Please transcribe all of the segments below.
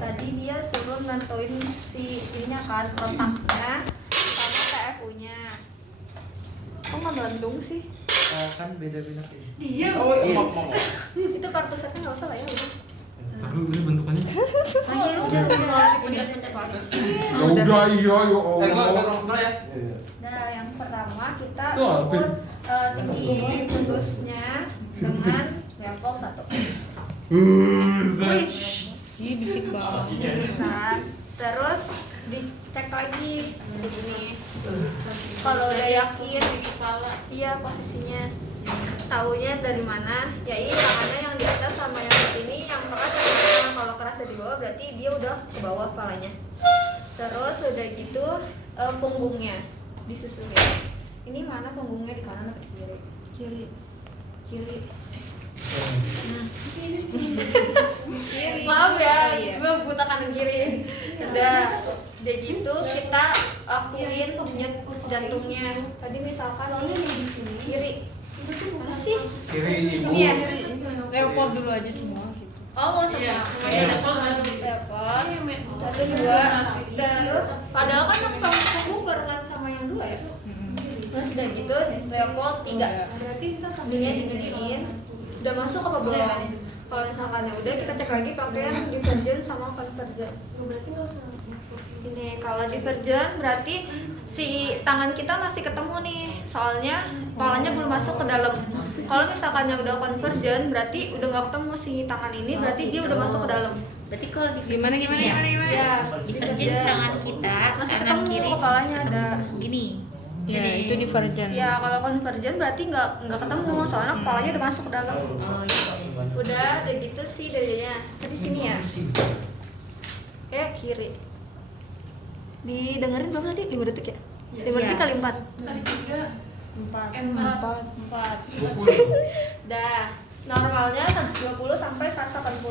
Tadi dia suruh nentuin si ininya kan, letaknya sama TFU-nya. Kok nggak Bandung sih? Kan beda-beda sih. Iya. Oh iya. Itu kartu setnya nggak usah lah ya udah. Tapi ini bentukannya. Oh lu udah dipencet-pencet. Ya udah iya ya Gua Allah. dorong sebelah ya. Nah yang pertama kita Tuh, ukur Alvin. tinggi tembusnya dengan level 1. Wih. Ih, dikit banget. Kan? Terus dicek lagi begini. Kalau udah yakin di kepala, iya posisinya. Taunya dari mana? Ya ini tangannya yang di atas sama yang di sini yang keras yang di bawah. Kalau kerasnya di bawah berarti dia udah ke bawah kepalanya. Terus udah gitu punggungnya disusurin. Ini mana punggungnya, di kanan atau di kiri? Kiri. Kiri. Maaf ya, gue buta kanan kiri. Udah gitu kita akuin jantungnya. Tadi misalkan ini di sini kiri. Mana sih? Kiri ibu. Ini ya. Leopold dulu aja semua gitu. Oh mau semua. Leopard. Satu dua. Terus padahal kan yang punggung barengan sama yang dua ya. Terus udah gitu Leopold 3. Sini diginiin. Udah masuk apa belum? Kalau misalkan ya udah kita cek lagi pakai yang divergen sama convergen. Berarti nggak usah. Ini kalau divergen berarti si tangan kita masih ketemu nih, soalnya kepalanya belum masuk ke dalam. Kalau misalkannya udah convergen berarti udah nggak ketemu si tangan ini, berarti dia udah masuk ke dalam. Berarti kalau Gimana? Ya, divergen tangan kita masih kanan ketemu kiri kepalanya ada. gini. Ya, itu divergen. Ya kalau convergen berarti nggak ketemu, soalnya kepalanya udah masuk ke dalam. Oh iya. Udah gitu sih dadanya. Di sini ya. Kiri. Didengerin berapa tadi? 5 detik ya? 5 detik kali 4. Empat. Dah, normalnya 120 sampai 180.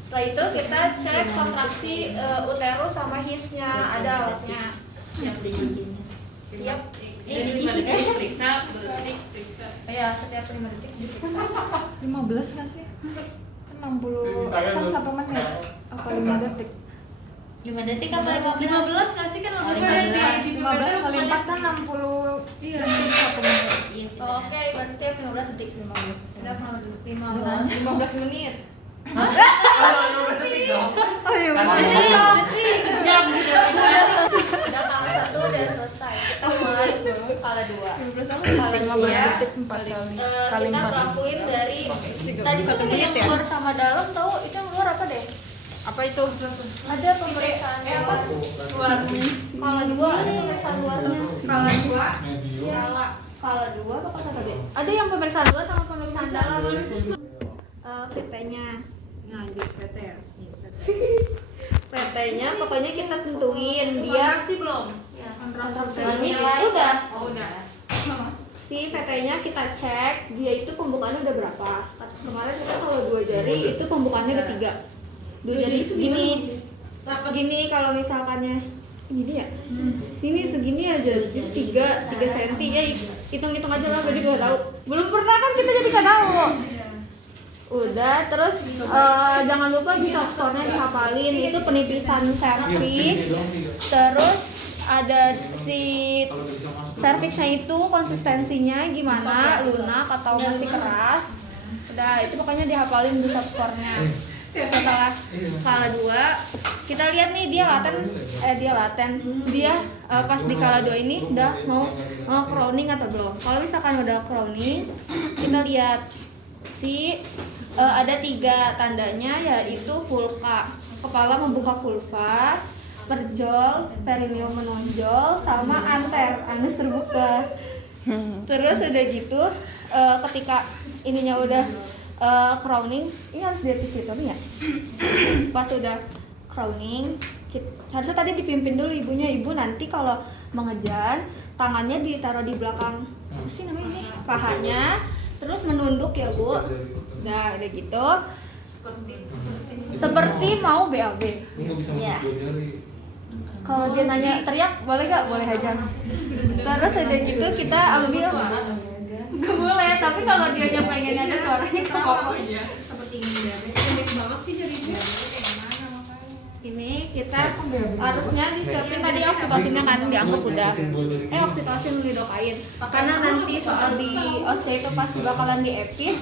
Setelah itu kita cek kontraksi uterus sama hisnya, ada alatnya. Yang dibikinnya. Tiap Ini periksa. ya setiap 5 detik diperiksa. 15 nggak sih? 60 kan 1 menit. Apa 5 detik? 5 detik apa 15? 15 nggak sih kan Oh, lebih 15 kali 4 kan 60 detik 1 menit. Iya. Oke, berarti tiap 15 detik. 15. Udah 15. 15 menit. Oh iya. Jam udah kala 1 udah selesai. Kita mulai kala 2. Kala 15 2 detik 4 kali. Kali kita 4. lakuin dari tadi tuh kan yang luar sama dalam tahu itu yang luar apa deh? Apa itu? Ada pemeriksaan luar. Kala 2 ada pemeriksaan luarnya. Kala 2. Kala 2 apa kata tadi? Ada yang pemeriksaan luar sama pemeriksaan dalam. PT-nya. Nah, di PT ya. PT-nya pokoknya kita tentuin dia belum? ya, nilai udah. Oh, udah. Si VT-nya kita cek, dia itu pembukaannya udah berapa. Kemarin kita kalau 2 jari itu pembukaannya udah 3. 2 jari gini. Gini kalau misalkannya gini ya. Sini segini aja 3 cm ya, hitung-hitung aja lah, jadi gak tahu. Belum pernah kan kita jadi gak tahu. Udah, terus jangan lupa bisa skornya dihafalin. Itu penipisan serviks. Terus ada si serviksnya itu konsistensinya gimana, lunak atau masih keras. Udah, itu pokoknya dihafalin bisa skornya. Setelah kala 2 kita lihat nih dia laten. Dia pas di kala 2 ini udah mau crowning atau belum. Kalau misalkan udah crowning, kita lihat si ada 3 tandanya, yaitu vulva, kepala membuka vulva, perjol, perineum menonjol, sama anus terbuka. Terus udah gitu ketika ininya udah crowning, ini harus diepisiotomi ya. Pas udah crowning, harusnya tadi dipimpin dulu ibunya. Ibu nanti kalau mengejan, tangannya ditaruh di belakang apa sih namanya ini, pahanya, terus menunduk ya Bu. Nah udah gitu seperti mau BAB. Iya. Kalau dia nanya teriak boleh gak? Boleh aja. Terus udah gitu kita ambil, gak boleh, tapi kalau dia pengen ada suaranya ke pokok. Seperti ini. Banget sih jarinya. ini kita harusnya disiapin tadi oksitosinnya kan dianggap udah. Oksitosin lidokain. Karena nanti soal di OSCE itu pas bakalan di epis,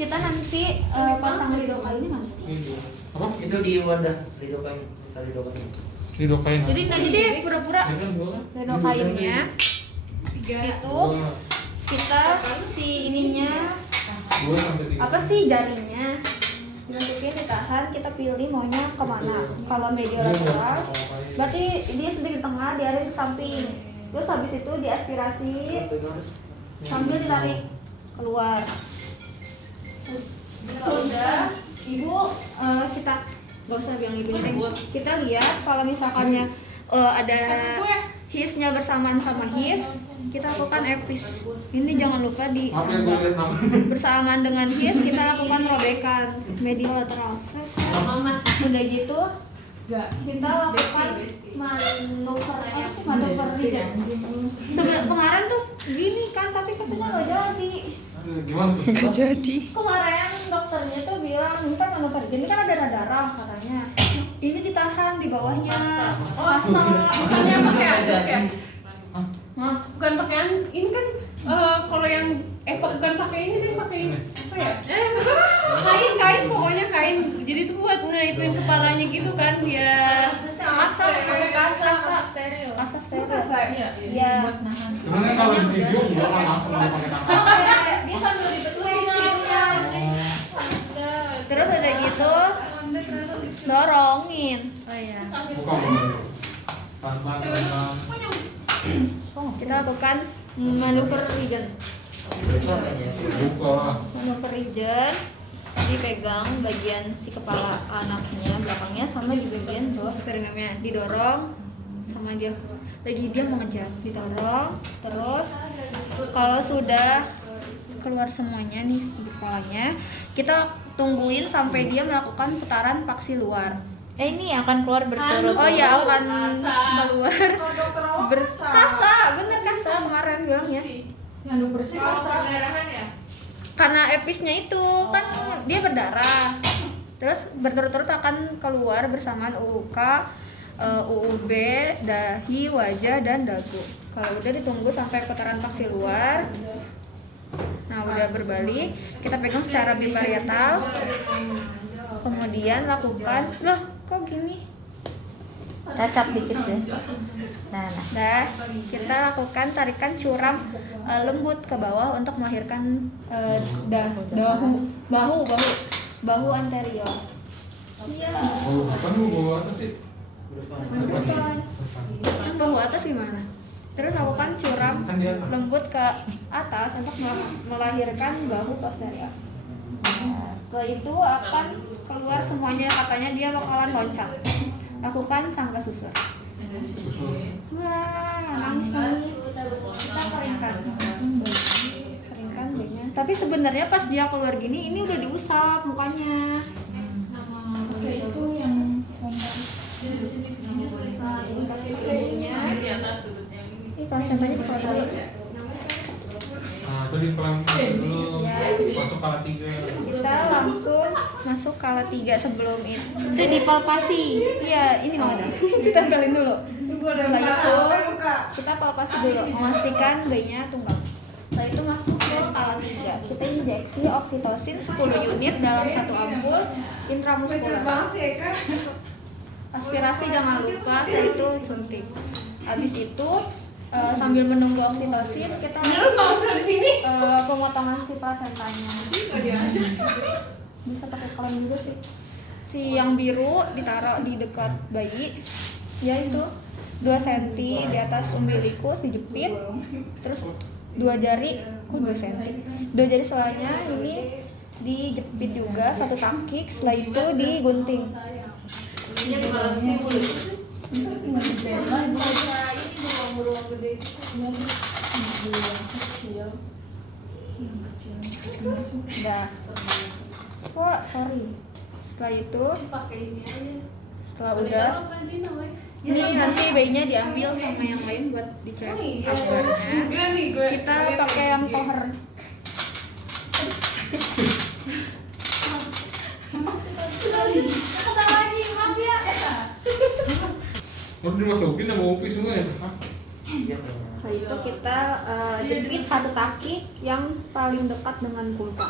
kita nanti pasang lidokainnya mana sih? Apa? Itu di wadah lidokain. Lidokain. Jadi aja deh pura-pura lidokainnya itu kita si ininya apa sih jarinya dimasukin ditahan, kita pilih maunya kemana. Kalau media lateral berarti dia sudah di tengah, diarahin ke samping, terus habis itu diaspirasi sambil ditarik keluar. Kalau udah ibu kita gak usah bilang ibu nih, kita lihat kalau misalkannya ada hisnya bersamaan sama his, kita lakukan epis. Ini jangan lupa di bersamaan dengan his kita lakukan robekan media lateral. Udah gitu kita lakukan manuver region. Kemarin tuh gini kan, tapi katanya nggak jadi. Gimana tuh? Gak jadi. Kemarin dokternya tuh bilang ini kan manuver region, ini kan ada darah katanya. Ini ditahan di bawahnya. Bukannya pakai aduk ya? Hah? Bukan pakaian, ini kan kalau yang bukan pakai ini deh, pakai ini apa ya? Kain pokoknya kain. Jadi tuh buat ngituin kepalanya gitu kan dia. Asal pakai kasa steril. Kasa steril. Rasanya. Iya. Buat nahan. Sebenarnya kalau di video gua kan langsung pakai tangan. Oke, dia sambil dibetulin filmnya. Terus ada gitu dorongin. Oh iya. Buka bener. Tangan. Kita lakukan manuver region. Buka. Manuver region dipegang bagian si kepala anaknya belakangnya sama di bagian bawah perineumnya, didorong sama dia lagi dia mengejar, didorong terus. Kalau sudah keluar semuanya nih si kepalanya, kita tungguin sampai dia melakukan putaran paksi luar. Ini akan keluar berturut-turut. Oh ya, akan keluar berkasa, bener kasa kemarin bilangnya. Ngandung bersih rasa. Karena episnya itu kan dia berdarah, terus berturut-turut akan keluar bersamaan UUK, UUB, dahi, wajah, dan dagu. Kalau udah ditunggu sampai putaran paksi luar. Nah udah berbalik, kita pegang secara biparietal. Kemudian lakukan, loh kok gini? Cacap dikit deh. Nah, Dah, kita lakukan tarikan curam lembut ke bawah untuk melahirkan bahu anterior. Iya. Oh, apa lu bawa atas sih? Depan. Kan bahu atas gimana? Terus lakukan curam Kan di atas. lembut ke atas untuk melahirkan bahu posterior. Nah, setelah itu akan keluar semuanya, katanya dia bakalan loncat. Lakukan sangga susur. Wah, nangis. Kita keringkan bayinya. Tapi sebenarnya pas dia keluar gini, ini udah diusap mukanya. Itu yang Ini placentanya dikeluar dulu. Nah, tadi pelan dulu masuk kala 3. Kita langsung masuk kala 3 sebelum itu. itu dipalpasi. Iya, ini mau ada. Ditempelin dulu. Setelah itu kita palpasi dulu, memastikan bayinya tunggal. Setelah itu masuk ke kala 3. Kita injeksi oksitosin 10 unit dalam 1 ampul intramuskuler. Aspirasi jangan lupa, setelah itu suntik. Habis itu sambil menunggu oksitosin kita Di sini. pemotongan si plasentanya. Bisa pakai kalem juga sih. Si yang biru ditaruh di dekat bayi, ya itu 2 cm di atas umbilikus dijepit, terus 2 jari, kok 2 cm? 2 jari selanya ini dijepit juga 1 takik, setelah itu digunting. Udah. Kok sorry. Setelah itu, Pakai ini aja. setelah udah, ini nanti bayinya diambil sama yang lain buat dicek kabarnya. Enggak nih gue. Kita pakai yang cover. Kata lagi, maaf ya. Harus dimasukin sama upi semua ya? Hah? Iya kayaknya. Setelah itu kita jepit satu kaki yang paling dekat dengan kulka.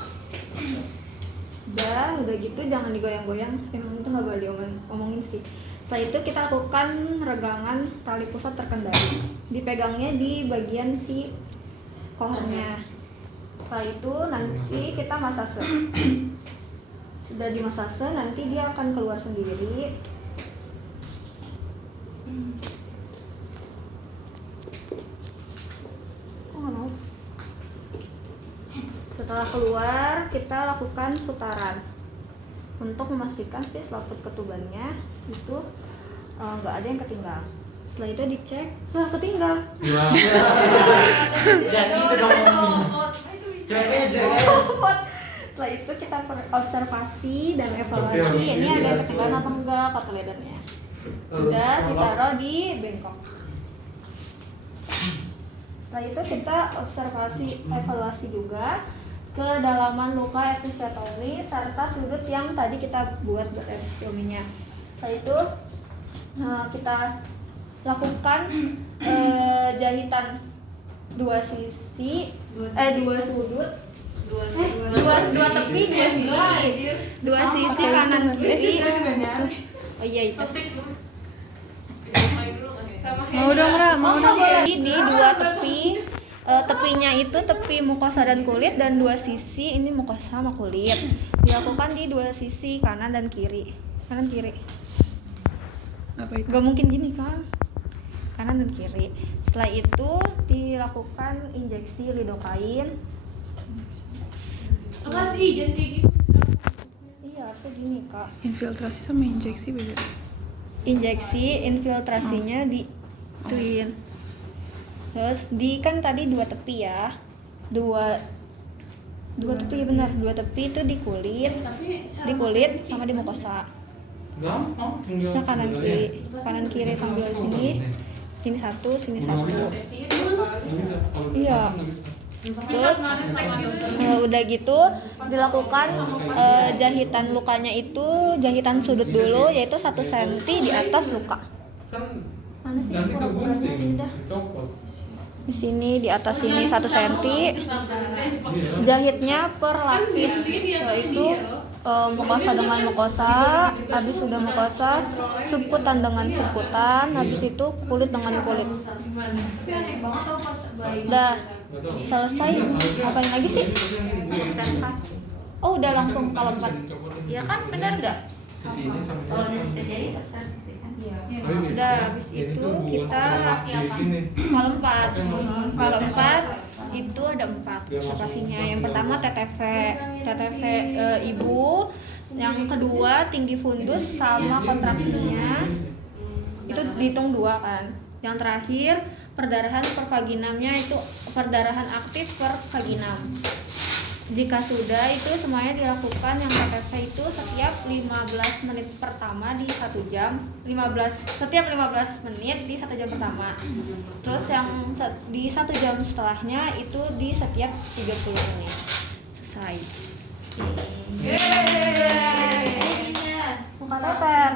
Udah gitu jangan digoyang-goyang, emang itu nggak boleh diomongin sih. Setelah itu kita lakukan regangan tali pusat terkendali. Dipegangnya di bagian si kolornya. Setelah itu nanti kita masase. Sudah dimasase nanti dia akan keluar sendiri. Kok nggak mau? Setelah keluar kita lakukan putaran untuk memastikan si selaput ketubannya itu nggak ada yang ketinggal. Setelah itu dicek, wah ketinggal. Ya. Jadi itu dong cewek. Setelah itu kita observasi dan evaluasi harus ini ada yang dilihat ketinggalan tuh. apa enggak kata leadernya. Udah ditaruh di bengkok. Setelah itu kita observasi evaluasi juga kedalaman luka episiotomi serta sudut yang tadi kita buat episiotominya. Setelah itu kita lakukan jahitan dua sisi, dua sudut, dua tepi, dua sisi kanan kiri. Oh iya itu. Mau dong Ra, mau dong. Jadi di dua tepi, tepinya itu tepi mukosa dan kulit dan dua sisi ini mukosa sama kulit. Dilakukan di dua sisi kanan dan kiri. Kanan kiri. Apa itu? Gak mungkin gini kan? Kanan dan kiri. Setelah itu dilakukan injeksi lidokain. Apa sih jangan kayak gitu? Iya harusnya gini kak. Infiltrasi sama injeksi beda. Injeksi infiltrasinya dituin. Terus di kan tadi dua tepi ya. Dua tepi ya benar, dua tepi itu di kulit. Di kulit sama di mukosa. Gampang, tinggal Bisa kanan tinggalnya. kiri, kanan kiri sambil sini. Sini satu, sini Nggak satu. bisa. Nggak bisa. Kalau Iya. nggak bisa. Terus udah gitu dilakukan jahitan lukanya itu jahitan sudut dulu yaitu 1 cm di atas luka. Kan Mana sih nanti ukuran-ukurannya kegunting, ini dah? dicopot. Di sini di atas sini 1 cm. Iya. Jahitnya per lapis yaitu mukosa dengan mukosa, habis sudah mukosa, subkutan dengan subkutan, habis itu kulit dengan kulit. Udah selesai, ngapain lagi sih? Oh udah langsung kalau 4. Ya kan benar nggak? Sisi ini sama Kalau ini. udah jadi observasikan. Tapi biasanya Udah habis ini itu tuh buat kita orang di sini. kalau 4 itu ada 4 observasinya. Yang pertama TTV ibu, yang kedua tinggi fundus sama kontraksinya itu dihitung 2 kan. Yang terakhir perdarahan per vaginamnya itu perdarahan aktif per vaginam. Jika sudah itu semuanya dilakukan yang TTV itu setiap 15 menit pertama di 1 jam, setiap 15 menit di 1 jam pertama. Terus yang di 1 jam setelahnya itu di setiap 30 menit. Selesai. Yeay. Muka teter.